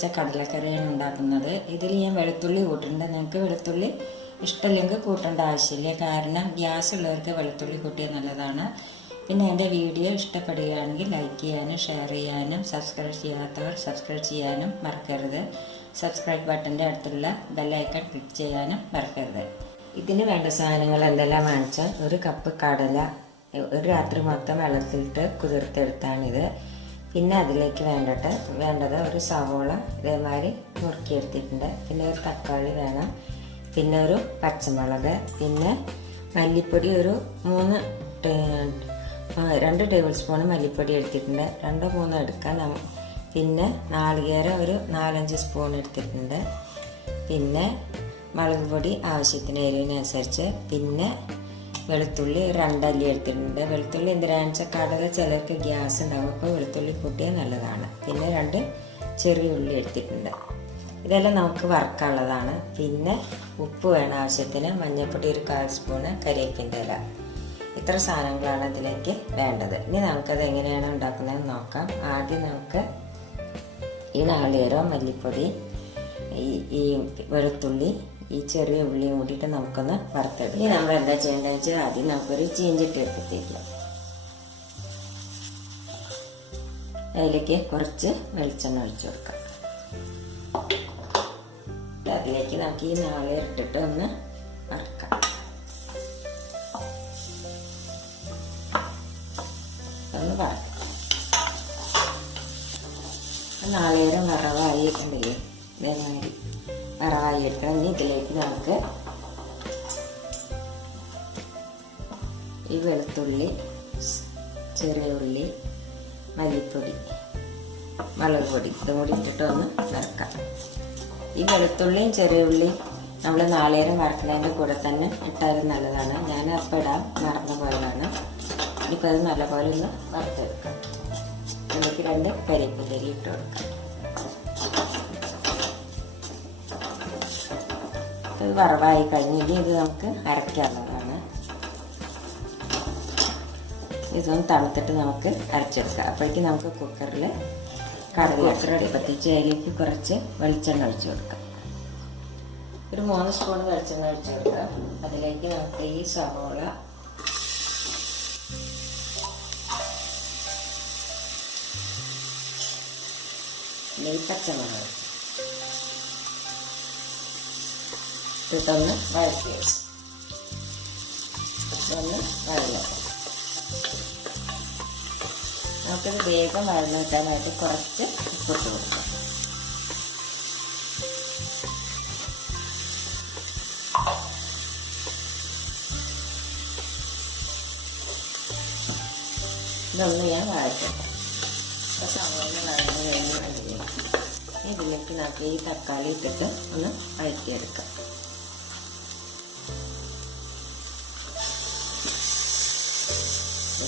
വെച്ച കടലക്കറിയാണ് ഉണ്ടാക്കുന്നത്. ഇതിൽ ഞാൻ വെളുത്തുള്ളി കൂട്ടുന്നുണ്ട്. നിങ്ങൾക്ക് വെളുത്തുള്ളി ഇഷ്ടമില്ലെങ്കിൽ കൂട്ടേണ്ട ആവശ്യമില്ല. കാരണം ഗ്യാസ് ഉള്ളവർക്ക് വെളുത്തുള്ളി കൂട്ടിയാൽ നല്ലതാണ്. പിന്നെ എൻ്റെ വീഡിയോ ഇഷ്ടപ്പെടുകയാണെങ്കിൽ ലൈക്ക് ചെയ്യാനും ഷെയർ ചെയ്യാനും സബ്സ്ക്രൈബ് ചെയ്യാത്തവർ സബ്സ്ക്രൈബ് ചെയ്യാനും മറക്കരുത്. സബ്സ്ക്രൈബ് ബട്ടൻ്റെ അടുത്തുള്ള ബെല്ലൈക്കൺ ക്ലിക്ക് ചെയ്യാനും മറക്കരുത്. ഇതിന് വേണ്ട സാധനങ്ങൾ എന്തെല്ലാം വാങ്ങിച്ചാൽ ഒരു കപ്പ് കടല ഒരു രാത്രി മൊത്തം വെള്ളത്തിലിട്ട് കുതിർത്തെടുത്താണിത്. പിന്നെ അതിലേക്ക് വേണ്ടത് ഒരു സവോള ഇതേമാതിരി നുറുക്കിയെടുത്തിട്ടുണ്ട്. പിന്നെ ഒരു തക്കാളി വേണം. പിന്നെ ഒരു പച്ചമുളക്. പിന്നെ മല്ലിപ്പൊടി ഒരു 2 ടേബിൾ സ്പൂൺ മല്ലിപ്പൊടി എടുത്തിട്ടുണ്ട്. 2-3 എടുക്കാം. പിന്നെ നാളികേരം ഒരു 4-5 സ്പൂൺ എടുത്തിട്ടുണ്ട്. പിന്നെ മുളക് പൊടി ആവശ്യത്തിന് എരിവിനനുസരിച്ച്. പിന്നെ വെളുത്തുള്ളി 2 അല്ലി എടുത്തിട്ടുണ്ട്. വെളുത്തുള്ളി എന്തിനാണെന്ന് വെച്ചാൽ കടല ചിലർക്ക് ഗ്യാസ് ഉണ്ടാകും, അപ്പോൾ വെളുത്തുള്ളി കൂട്ടിയാൽ നല്ലതാണ്. പിന്നെ 2 ചെറിയ ഉള്ളി എടുത്തിട്ടുണ്ട്. ഇതെല്ലാം നമുക്ക് വറുക്കാനുള്ളതാണ്. പിന്നെ ഉപ്പ് വേണം ആവശ്യത്തിന്, മഞ്ഞൾപ്പൊടി ഒരു 1/4 സ്പൂണ്, കരിവേപ്പിൻ്റെ ഇല. ഇത്ര സാധനങ്ങളാണ് ഇതിലേക്ക് വേണ്ടത്. ഇനി നമുക്കത് എങ്ങനെയാണ് ഉണ്ടാക്കുന്നതെന്ന് നോക്കാം. ആദ്യം നമുക്ക് ഈ നാളികേരം, മല്ലിപ്പൊടി, ഈ വെളുത്തുള്ളി, ഈ ചെറിയ ഉള്ളിയും കൂട്ടിയിട്ട് നമുക്കൊന്ന് വറുത്തെടുക്കാം. ഇനി നമ്മൾ എന്താ ചെയ്യേണ്ടതെന്ന് വെച്ചാൽ ആദ്യം നമുക്കൊരു ചീഞ്ചട്ടി എടുത്തിട്ടേക്കാം. അതിലേക്ക് കുറച്ച് വെളിച്ചെണ്ണ ഒഴിച്ചു കൊടുക്കാം. അതിലേക്ക് നമുക്ക് ഈ നാളികേരം ഇട്ടിട്ട് ഒന്ന് വറുക്കാം. ഒന്ന് വറുക്കാം. നാളികേരം വറവായിട്ടുണ്ടെങ്കിൽ ഇതേമാതിരി വറവായി എടുക്കണം. ഇനി ഇതിലേക്ക് നമുക്ക് ഈ വെളുത്തുള്ളി, ചെറിയ ഉള്ളി, മല്ലിപ്പൊടി, മുളക് പൊടി ഇതും കൂടി ഇട്ടിട്ട് ഒന്ന് വറുക്കാം. ഈ വെളുത്തുള്ളിയും ചെറിയ ഉള്ളിയും നമ്മൾ നാളികേരം വറുക്കുന്നതിൻ്റെ കൂടെ തന്നെ ഇട്ടാലും നല്ലതാണ്. ഞാൻ അപ്പം ഇടാൻ മറന്ന പോയതാണ്. ഇനിയിപ്പോൾ അത് നല്ലപോലെ ഒന്ന് വറുത്തെടുക്കാം. അതിലേക്ക് 2 കരിവേപ്പിൻ്റെ ഇല ഇട്ട് കൊടുക്കാം. ഇത് വറവായി കഴിഞ്ഞിട്ട് ഇത് നമുക്ക് അരയ്ക്കാനുള്ളതാണ്. ഇതൊന്ന് തണുത്തിട്ട് നമുക്ക് അരച്ചെടുക്കാം. അപ്പോഴേക്കും നമുക്ക് കുക്കറിൽ കടല അടുപ്പത്തിച്ച് അതിലേക്ക് കുറച്ച് വെളിച്ചെണ്ണ ഒഴിച്ചു കൊടുക്കാം. ഒരു 3 സ്പൂൺ വെളിച്ചെണ്ണ ഒഴിച്ചു കൊടുക്കാം. അതിലേക്ക് നമുക്ക് ഈ സവോള, ഈ പച്ചമുളക് ഇതൊന്ന് വഴറ്റി ഇതൊന്ന് വഴലോ. നമുക്കിത് വേഗം വഴന്നു കിട്ടാനായിട്ട് കുറച്ച് ഉപ്പിട്ട് കൊടുക്കാം. ഇതൊന്ന് ഞാൻ വഴറ്റട്ടെ. സവോള വഴന്ന് കഴിഞ്ഞ് ഇതിലേക്ക് നമുക്ക് ഈ തക്കാളി ഇട്ടിട്ട് ഒന്ന് വഴറ്റിയെടുക്കാം.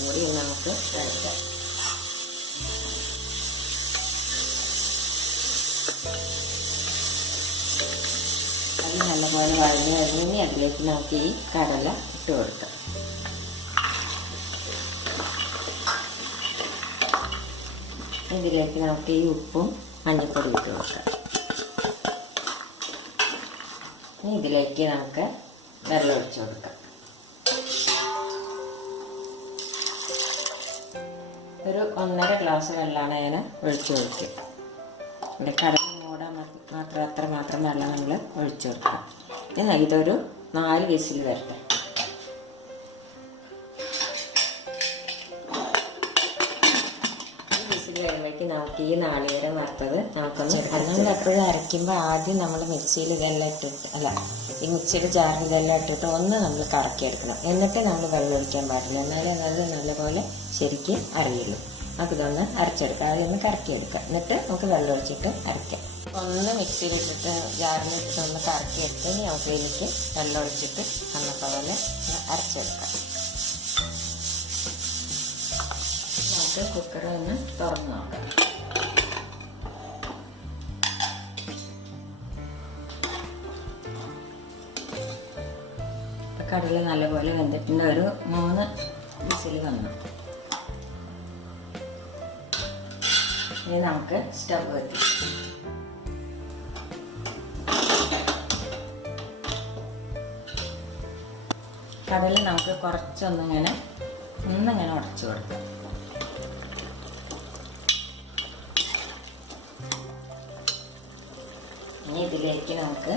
കൂടി നമുക്ക് വഴറ്റാം. അത് നല്ലപോലെ വഴഞ്ഞ് കഴിഞ്ഞ് അതിലേക്ക് നമുക്ക് ഈ കടല ഇട്ട് കൊടുക്കാം. ഇതിലേക്ക് നമുക്ക് ഈ ഉപ്പും മഞ്ഞൾപ്പൊടി ഇട്ട് കൊടുക്കാം. ഇനി ഇതിലേക്ക് നമുക്ക് വെള്ളം ഒഴിച്ചു കൊടുക്കാം. ഒരു 1.5 ഗ്ലാസ് വെള്ളമാണ് ഞാൻ ഒഴിച്ചു കൊടുക്കുക. ഇവിടെ കടല മൂടാൻ അത്രമാത്രം വെള്ളം നമ്മൾ ഒഴിച്ചു കൊടുക്കാം. ഇനി ഇതൊരു 4 വിസിൽ വരട്ടെ. കഴിയുമ്പോഴേക്കും നമുക്ക് ഈ നാളികേരം വറുത്തത് നമുക്കൊന്ന് നമ്മൾ എപ്പോഴും അരയ്ക്കുമ്പോൾ ആദ്യം നമ്മൾ മിക്സിയിൽ ഇതെല്ലാം ഇട്ടിട്ട് ഈ മിക്സിയുടെ ജാറിൽ ഇതെല്ലാം ഇട്ടിട്ട് ഒന്ന് നമ്മൾ കറക്കിയെടുക്കണം. എന്നിട്ട് നമ്മൾ വെള്ളം ഒഴിക്കാൻ പാടില്ല. എന്നാലും അത് നല്ലപോലെ ശരിക്കും അറിയുള്ളൂ. നമുക്കിതൊന്ന് അരച്ചെടുക്കാം. അതൊന്ന് കറക്കിയെടുക്കാം. എന്നിട്ട് നമുക്ക് വെള്ളം ഒഴിച്ചിട്ട് അരയ്ക്കാം. ഒന്ന് മിക്സിയിലിട്ടിട്ട് ജാറിലിട്ടിട്ട് ഒന്ന് കറക്കിയെടുത്ത് നമുക്ക് എനിക്ക് വെള്ളം ഒഴിച്ചിട്ട് പോലെ അരച്ചെടുക്കാം. നമുക്ക് കുക്കർ ഒന്ന് തുറന്ന് നോക്കാം. കടല നല്ലപോലെ വെന്തിട്ടുണ്ട്. ഒരു 3 വിസിൽ വന്നു. ഇനി നമുക്ക് സ്റ്റവ് കത്തി കടല നമുക്ക് കുറച്ചൊന്നിങ്ങനെ ഉടച്ചു കൊടുക്കാം. ഇനി ഇതിലേക്ക് നമുക്ക്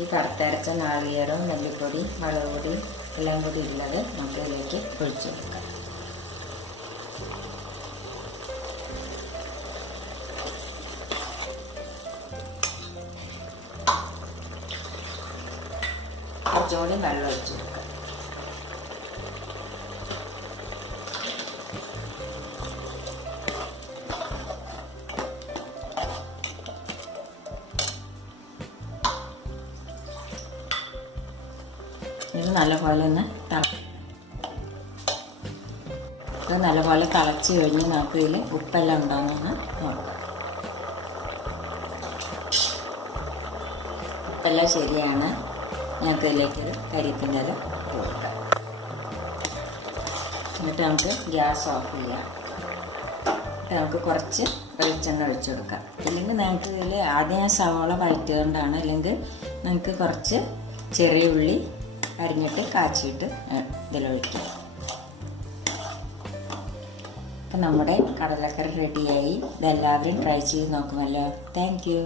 ഈ കറുത്തരച്ച നാളികേരവും മല്ലിപ്പൊടി മുളക് പൊടി എല്ലാം കൂടി ഉള്ളത് നമുക്ക് ഇതിലേക്ക് ഒഴിച്ചു കൊടുക്കാം. കുറച്ചുകൂടി വെള്ളം ഒഴിച്ചു കൊടുക്കാം. ഇത് നല്ലപോലെ ഒന്ന് ഇത് നല്ലപോലെ തിളച്ച് കഴിഞ്ഞ് നമുക്ക് ഇതിൽ ഉപ്പെല്ലാം ഉണ്ടോയെന്ന് നോക്കാം. ഉപ്പെല്ലാം ശരിയാണ്. ഞങ്ങൾക്ക് ഇതിലേക്കൊരു കരിയപ്പിൻ്റെ ഇല കൊടുക്കാം. എന്നിട്ട് നമുക്ക് ഗ്യാസ് ഓഫ് ചെയ്യാം. നമുക്ക് കുറച്ച് വെളിച്ചെണ്ണ ഒഴിച്ചു കൊടുക്കാം. ഇല്ലെങ്കിൽ നമുക്ക് ഇതിൽ ആദ്യം സവാള വഴറ്റുകൊണ്ടാണ്. അല്ലെങ്കിൽ നമുക്ക് കുറച്ച് ചെറിയ ഉള്ളി അരിഞ്ഞിട്ട് കാച്ചിയിട്ട് ഇതിലൊഴിക്കാം. അപ്പം നമ്മുടെ കടലക്കറി റെഡിയായി. ഇതെല്ലാവരും ട്രൈ ചെയ്ത് നോക്കുമല്ലോ. Thank you.